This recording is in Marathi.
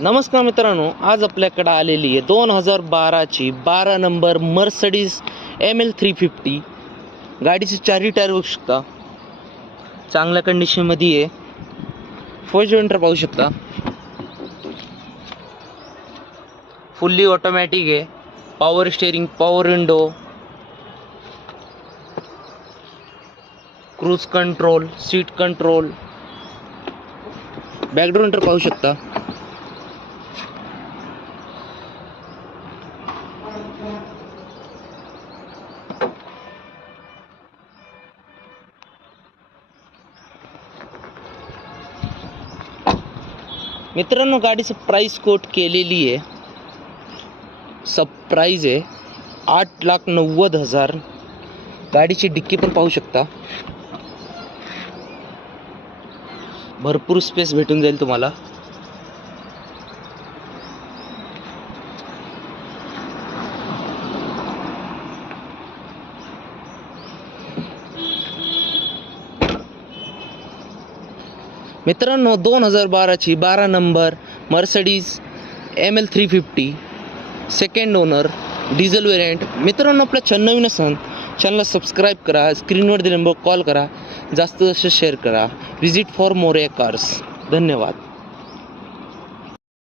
नमस्कार मित्रांनो, आज आपल्याकडे आलेली आहे 2012ची 12 नंबर मर्सडीज ML 350. गाडीचे चारही टायर बघू शकता, चांगल्या कंडिशनमध्ये आहे. फर्स्ट विंटर पाहू शकता, फुल्ली ऑटोमॅटिक आहे. Power steering, power window, cruise control, seat control. Back door विंटर पाहू शकता. मित्रांनो, गाडीचं प्राइस कोट केलेली आहे, सब प्राइस आहे 8,90,000. गाडीची डिक्की पण पाहू शकता, भरपूर स्पेस भेटून जाईल तुम्हाला. मित्रांनो, 2012ची 12 number Mercedes ML 350 second owner diesel variant. मित्रांनो, आपल्या चॅनल नवीन असाल चॅनलला सबस्क्राईब करा, स्क्रीनवर दिलेला नंबर कॉल करा, जास्त जास्त शेअर करा. Visit for More cars. धन्यवाद.